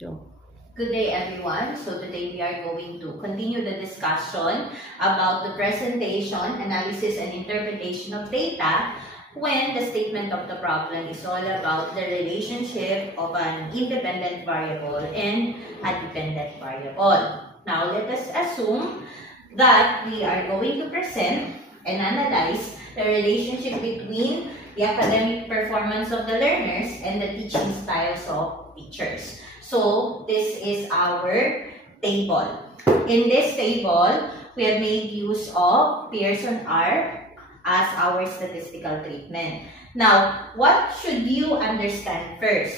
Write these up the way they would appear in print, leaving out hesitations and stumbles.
Good day, everyone. So today we are going to continue the discussion about the presentation, analysis, and interpretation of data when the statement of the problem is all about the relationship of an independent variable and a dependent variable. Now, let us assume that we are going to present and analyze the relationship between the academic performance of the learners and the teaching styles of teachers. So, this is our table. In this table, we have made use of Pearson R as our statistical treatment. Now, what should you understand first?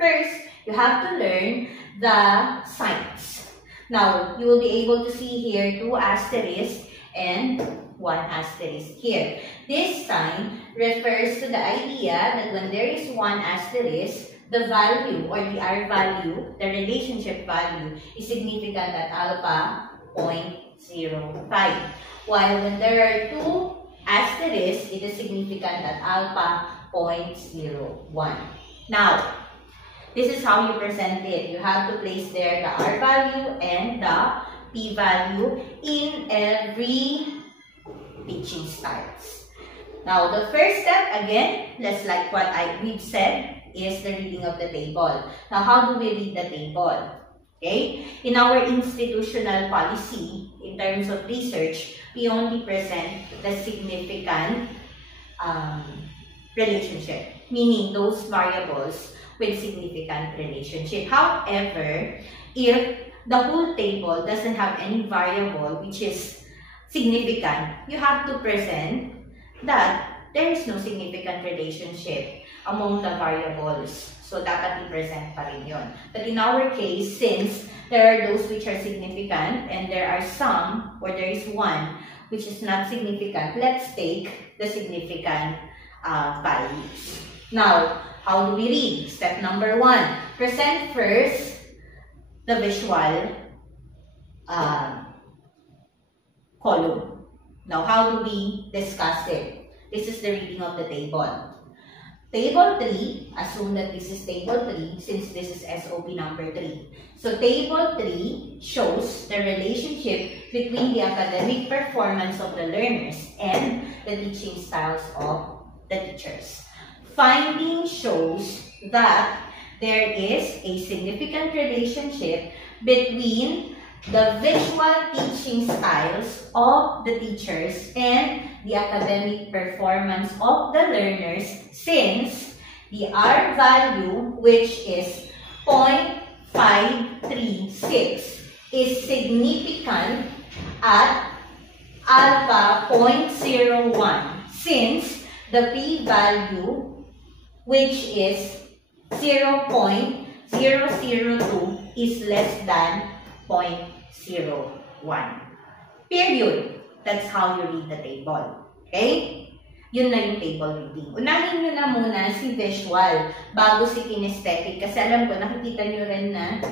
First, you have to learn the signs. Now, you will be able to see here 2 asterisks and 1 asterisk here. This sign refers to the idea that when there is 1 asterisk, the value or the R value, the relationship value, is significant at alpha 0.05. While when there are 2 asterisks, it is significant at alpha 0.01. Now, this is how you present it. You have to place there the R value and the P value in every teaching styles. Now, the first step, again, just like what we've said, is the reading of the table. Now, how do we read the table? Okay? In our institutional policy, in terms of research, we only present the significant relationship, meaning those variables with significant relationship. However, if the whole table doesn't have any variable which is significant, you have to present that there is no significant relationship among the variables. So, dapat i-present pa rin yun. But in our case, since there are those which are significant and there are some, or there is one, which is not significant, let's take the significant values. Now, how do we read? Step number 1. Present first the visual column. Now, how do we discuss it? This is the reading of the table. Table 3, assume that this is table 3 since this is SOP number 3. So, table 3 shows the relationship between the academic performance of the learners and the teaching styles of the teachers. Finding shows that there is a significant relationship between the visual teaching styles of the teachers and the academic performance of the learners, since the R value, which is 0.536, is significant at alpha 0.01, since the P value, which is 0.002, is less than 0.01. Period. That's how you read the table. Okay? Yun na yung table reading. Unahin nyo na muna si visual bago si kinesthetic. Kasi alam ko, nakikita nyo rin na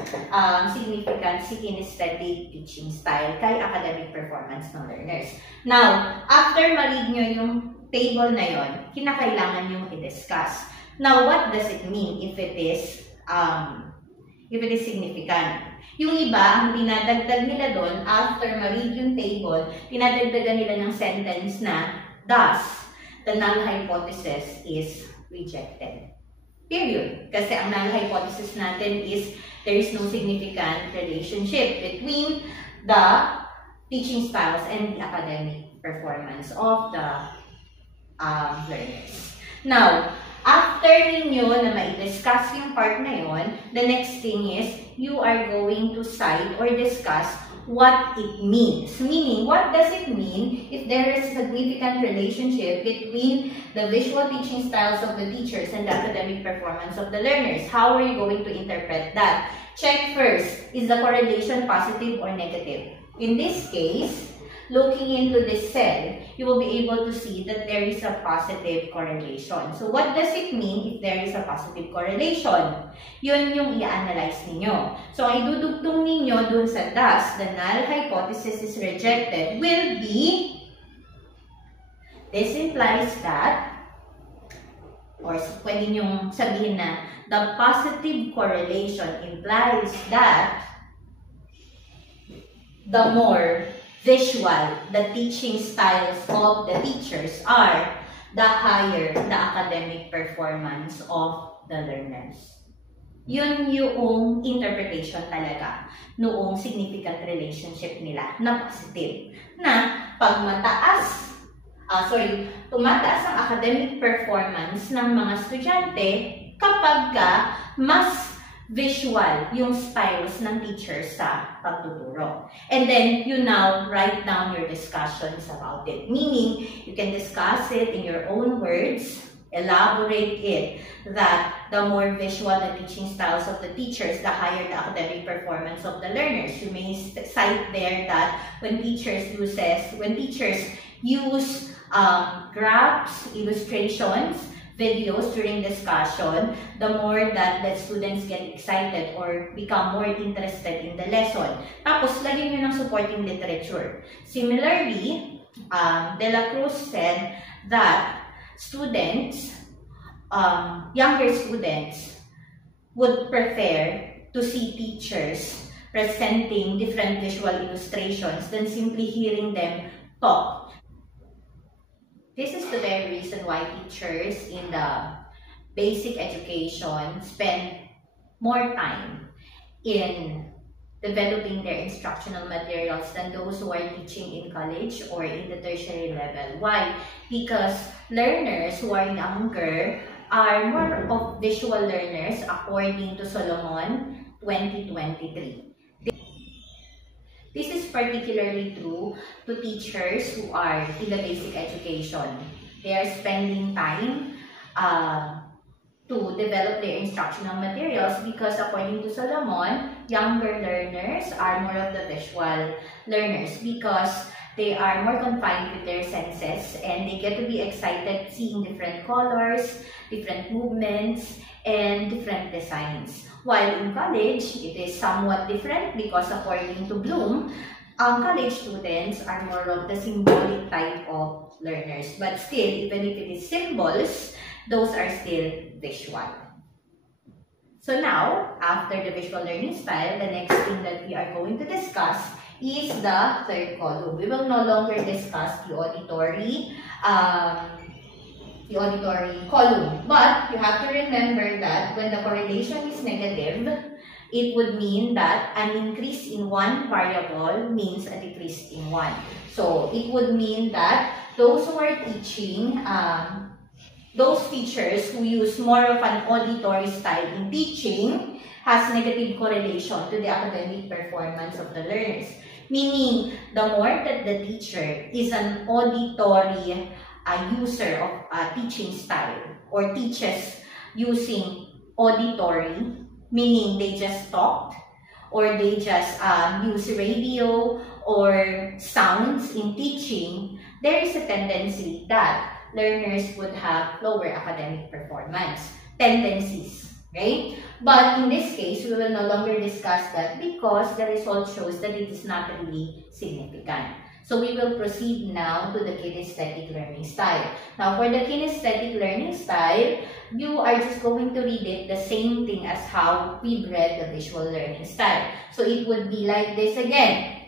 significant si kinesthetic teaching style kay academic performance ng learners. Now, after ma-read nyo yung table na yon, kinakailangan nyo i-discuss. Now, what does it mean if it is significant? Yung iba, ang dinadagdag nila doon, after ma-read yung table, dinadagdagan nila ng sentence na, thus, the null hypothesis is rejected. Period. Kasi ang null hypothesis natin is, there is no significant relationship between the teaching styles and the academic performance of the learners. Now, after ninyo na mai-discuss yung part na yon, the next thing is, you are going to cite or discuss what it means. Meaning, what does it mean if there is a significant relationship between the visual teaching styles of the teachers and the academic performance of the learners? How are you going to interpret that? Check first, is the correlation positive or negative? In this case, looking into this cell, you will be able to see that there is a positive correlation. So, what does it mean if there is a positive correlation? Yun yung i-analyze ninyo. So, ang idudugtong ninyo dun sa thus, the null hypothesis is rejected, will be, this implies that or pwede nyong sabihin na the positive correlation implies that the more visual the teaching styles of the teachers are, the higher the academic performance of the learners. Yun yung interpretation talaga noong significant relationship nila na positive. Na pag tumataas ang academic performance ng mga estudyante kapag mas visual yung styles ng teachers sa pagtuturo. And then, you now write down your discussions about it. Meaning, you can discuss it in your own words, elaborate it, that the more visual the teaching styles of the teachers, the higher the academic performance of the learners. You may cite there that when teachers use graphs, illustrations, videos during discussion, the more that the students get excited or become more interested in the lesson. Tapos, lagyan nyo ng supporting literature. Similarly, De La Cruz said that students, younger students, would prefer to see teachers presenting different visual illustrations than simply hearing them talk. This is the very reason why teachers in the basic education spend more time in developing their instructional materials than those who are teaching in college or in the tertiary level. Why? Because learners who are younger are more of visual learners according to Solomon 2023. This is particularly true to teachers who are in the basic education. They are spending time to develop their instructional materials because according to Solomon, younger learners are more of the visual learners because they are more confined with their senses and they get to be excited seeing different colors, different movements, and different designs. While in college, it is somewhat different because according to Bloom, college students are more of the symbolic type of learners. But still, even if it is symbols, those are still visual. So now, after the visual learning style, the next thing that we are going to discuss is the third column. We will no longer discuss the auditory column. But you have to remember that when the correlation is negative, it would mean that an increase in one variable means a decrease in one. So it would mean that those who are teaching, those teachers who use more of an auditory style in teaching has negative correlation to the academic performance of the learners. Meaning, the more that the teacher is an auditory user of a teaching style or teaches using auditory, meaning they just talk or they just use radio or sounds in teaching, there is a tendency that learners would have lower academic performance tendencies, right? But in this case, we will no longer discuss that because the result shows that it is not really significant. So we will proceed now to the kinesthetic learning style. Now for the kinesthetic learning style, you are just going to read it the same thing as how we've read the visual learning style. So it would be like this again.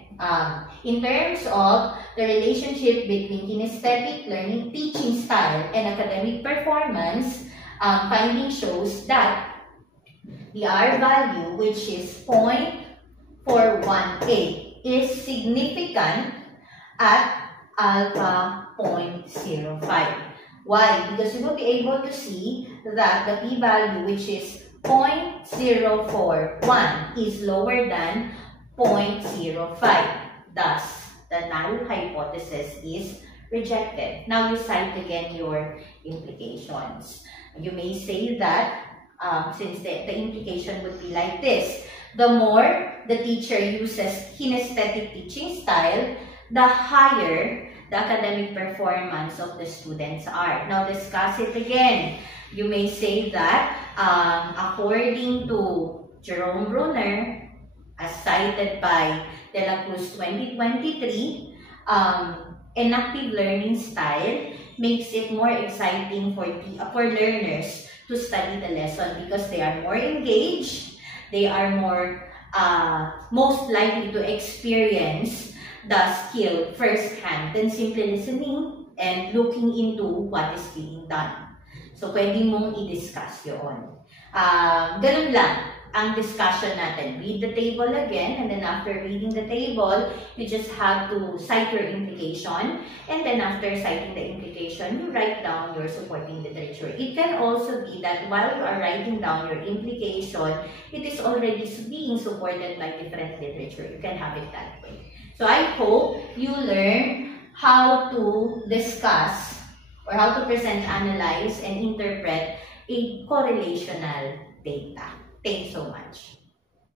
In terms of the relationship between kinesthetic learning teaching style and academic performance, finding shows that the R value, which is 0.418, is significant at alpha 0.05. Why? Because you will be able to see that the p-value, which is 0.041, is lower than 0.05. Thus, the null hypothesis is rejected. Now you cite again your implications. You may say that since the implication would be like this: the more the teacher uses kinesthetic teaching style, the higher the academic performance of the students are. Now discuss it again. You may say that according to Jerome Bruner, as cited by De La Cruz 2023, enactive learning style makes it more exciting for learners to study the lesson because they are more engaged, they are more most likely to experience the skill firsthand than simply listening and looking into what is being done. So, pwede mong i-discuss yun. Ganun lang ang discussion natin. Read the table again, and then after reading the table, you just have to cite your implication, and then after citing the implication, you write down your supporting literature. It can also be that while you are writing down your implication, it is already being supported by different literature. You can have it that way. So I hope you learn how to discuss or how to present, analyze, and interpret a correlational data. Thanks so much.